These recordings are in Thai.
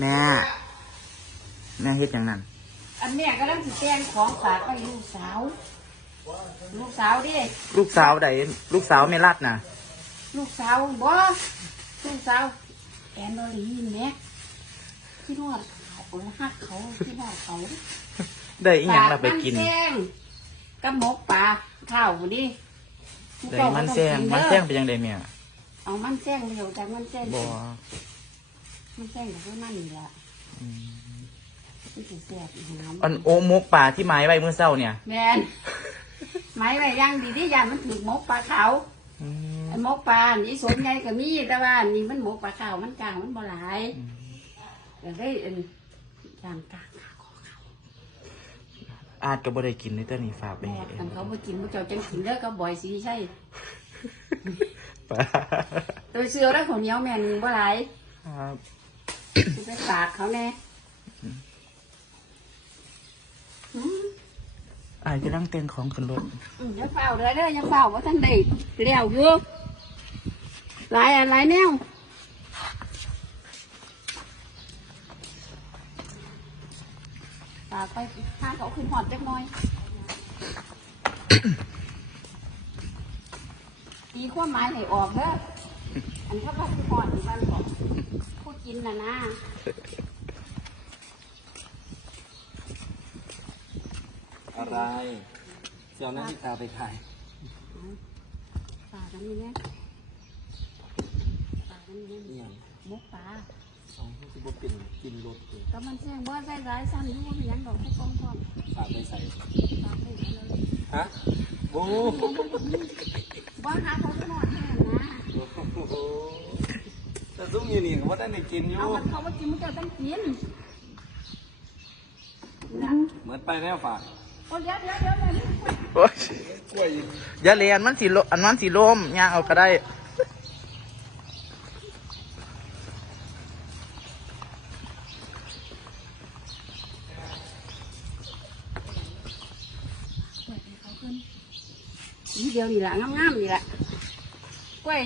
แม่ แม่เฮ็ดอย่างนั้น อันเนี้ยก็ต้องสิแจ้งของฝากไปลูกสาว ลูกสาวดิลูกสาวใดลูกสาวเมลัดน่ะ ลูกสาวบ่ลูกสาวแอนดอลีนแม่ที่นอดเขาหักเขาที่นอดเขาได้อีหยังเราไปกินฝามัแซงกับหมกปลาข้าวดิได้มันแซงมันแซงเป็นยังไงแม่ เอามันแซงเดียวจากมันแซงบ่ มันแซงกับพวกมันนี่ละมันสิแซ่บอีหยังอันโอมกป่าที่ไม้ไว้เมื่อเช้าเนี่ยแมนไม้ไว้ย่างดีที่ยานมันถือหมกปลาขาวอืมไอ้หมกปลานี่สนไงก็มีแต่ว่านี่มันหมกปลาขาวมันกลางมันบ่หลายแต่ได้เอ็นยางกลางขาคอเขาอาจก็บ่ได้กินในตัวนี้ฝากไปแม่ให้เอกันงเขาบ่กินบ่เจ้าจังกินเด้อก็บ่อยสิใช่ป้าตัวเสือแล้วข้าวเหนียวแม่นึงบ่หลาย ครับสิ ไปฝากเขาแน่อืมอายจะนั่งเต็งของขึ้นรถอืมอย่าเฝ้าเลยเด้ออย่าเฝ้าว่าท่านได้เลี้ยวอยู่หลายอันหลายแนวฝากไปพาเขาขึ้นหอดจักหน่อยตีความหมายให้ออกเด้อ อันเขาพักขึ้นหอดอยู่บ้านบอกผู้กินน่ะนะอะไรเจ้าหน้าที่ตาไปขายฝากกันนี่เนี่ยฝากกันนี่นี่เนี่ยยังมุกปลาสองที่บ่เป็นกินรถเลยก็มันแซงบ่ใส่ร้ายซ้ำอยู่ว่ามีหยังดอกให้กองพร้อมฝากไปใส่ฝากให้กันเลยฮะโอ้ บ่หาเขาไปนอนแห้งนะ โหแต่ซุ้มอยู่นี่ก็ว่าได้ในกินอยู่เอามันเขามากินมันจะต้องกินนะเหมือนไปแล้วฝากโอ้เดี๋ยวเดี๋ยวเดี๋ยวเดี๋ยวนี่โอ๊ยกล้วยอีกอย่าเรียนมันสีลอันมันสีลมย่างเอาก็ได้นี่เดียวนี่แหละงามๆนี่แหละกล้วย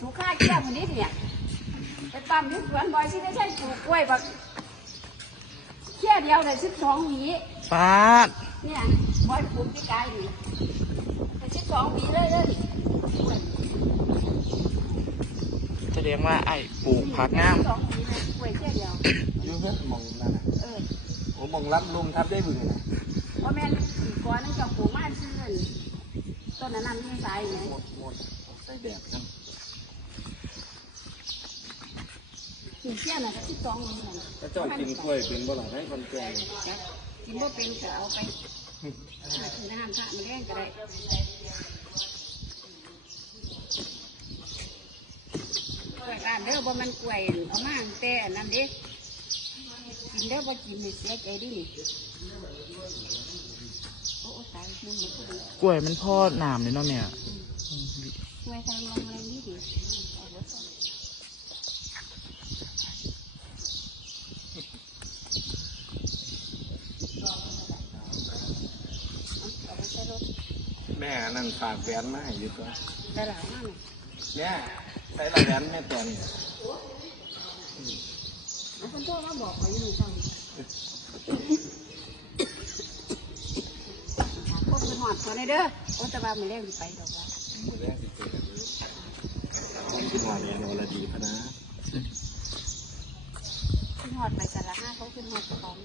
สุขาเกี้ยวคนนี้เนี่ยไปปั๊มอยุสวนบอยสิได้ใช่ปลูกกล้วยแบบเกี้ยเดียวเลยสิบสองหวีปาดเนี่ยบอยปลูกที่กายนี่ไปสิบสองหวีเลยเลยกล้วยแสดงว่าไอ้ปลูกผักงามสองหวีเลยกล้วยเกี้ยเดียวอยู่เพื่อนมองนั่นน่ะเออโอ้มองรับลุมทับได้บึงน่ะเพราะแม่นอีกก่อนนั่นจะปลูกมาซื้อต้นนั้นนั่นที่สายไหมหมดหมดใส่แบบกันกิน เที่ยน่ะก็สิบสองหวีนั่นถ้าเจ้ากินกล้วยเป็นบ่ล่ะให้คนแก่จ้ะกินบ่เป็นก็เอาไปถือน้ำพระมันแรงก็ได้กล้วยการเด้อบ่มันกล้วยเอามาตั้งแต่อันนั้นเด้กินเด้อบ่กินนี่เสียใจดินี่โอ้โอ้ตายมันหมดพอดีกล้วยมันพ่อหนามเลยเนาะแม่ช่วยทางลงอะไรนี่ดิเอาไว้ก่อนเอาไว้ใส่รถ แม่นั่นฝากแหวนมาให้อยู่ตัวได้หลายมากเลยเนี่ยใส่ละแหวนแม่ตัวนี้แล้วคนโทษมาบอกเขาอยู่ในช่องพวกเป็นหอดตัวในเด้อโอ้แต่ว่ามือแรกสิไปดอกว่ามือแรกสิเจอกันเลยผมกินหอดเนี่ยโนละดีพะนะขึ้นหอดไปสาระห้าเขาขึ้นหอดของ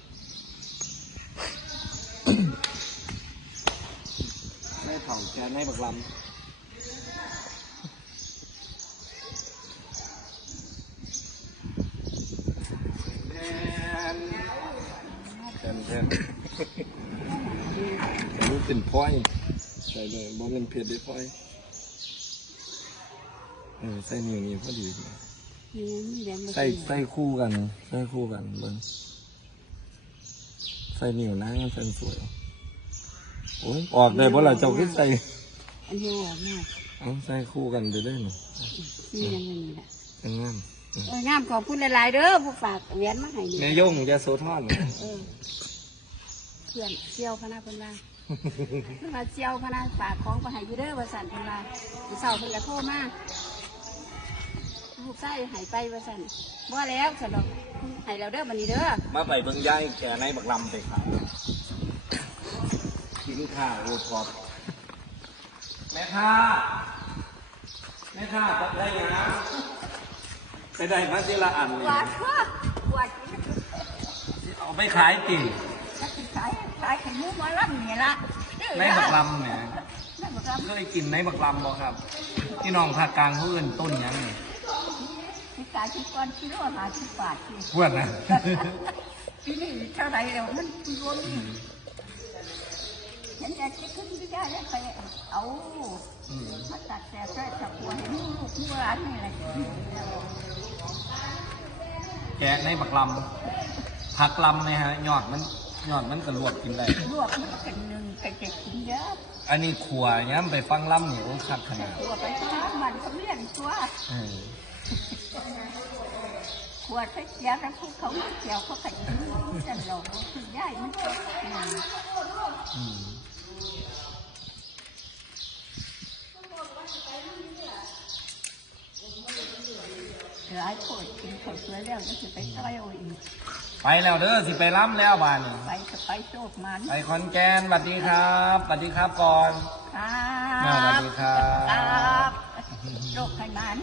ไม่ เผาแกนให้บักลำแทนแทนแทนอันนี้เป็นพลอยใส่เลยบ่เป็นเผ็ดได้พลอยเออใส่นิ้วนี่พอดีนี่มีแดงมาใส่ใส่คู่กัน ใส่คู่กันเบิ่งใส่นิ้วนะใส่สวย โอ้ยออกได้บ่ล่ะเจ้าคือใส่อันนี้ออกมากเอาใส่คู่กันไปได้หนูนี่ยังนี่แหละเป็นงามเอองามขอบคุณหลายๆเด้อผู้ฝากเหรียญมาให้นี่แม่ยงยาโซทอนเออเพื่อนเชี่ยวพะนาเพิ่นว่าเพิ่นว่าเชี่ยวพะนาฝากของไปให้อยู่เด้อว่าสั่นเพิ่นว่าสิเช้าเพิ่นก็โทรมาอืมลูกไส้หายไปว่าสั่นบ่แล้วสนอกหายแล้วเด้อบันนี้เด้อมาไปเบิ่งยายแกในบักลำไปขาย กินข้าวโอทอปแม่ค้าแม่ค้าจะได้ยังไปได้มาทีละอันหนี่วานค่ะหวานเอาไปขายติ่งขายขายไข่มุกมาล่ำนี่ละในบักลำเนี่ยในบักลำเคยกินในบักลำบ่ครับพี่น้องภาคกลางเขาเอื่นต้นหยังนี่ที่ขายที่ก้อนกิโลหาสิบบาทที่พวกนะที่นี่เท่าไหร่แล้วมันรวม เห็นแต่ที่ขึ้นที่ได้แล้วไปเอาอืมมาตัดแต่ใส่ถักหัวให้ลูกลูกร้านนี่แหละแกะในบักลำผักลำเนี่ยฮะยอดมันยอดมันก็ลวกกินได้ลวกมันเป็นหนึ่งเป็นเจ็ดกินเยอะอันนี้ขัวย้ำไปฟังล่ำนี่โอ้คักขนาดตัวไปข้างมันเขาเลี้ยงตัวเออขวดไปเสียแล้วพวกเขาไม่เกี่ยวเขาขยันจะหลอกคือย่ายมันก็ อืม หลายคนกินข้าวสวยแล้วก็จะไปต้อยเอาอีกไปแล้วเด้อสิไปล่ำแล้วบานนี่ไปจะไปโชคมันไปขอนแก่นสวัสดีครับสวัสดีครับก่อนครับสวัสดีครับครับโชคให้มัน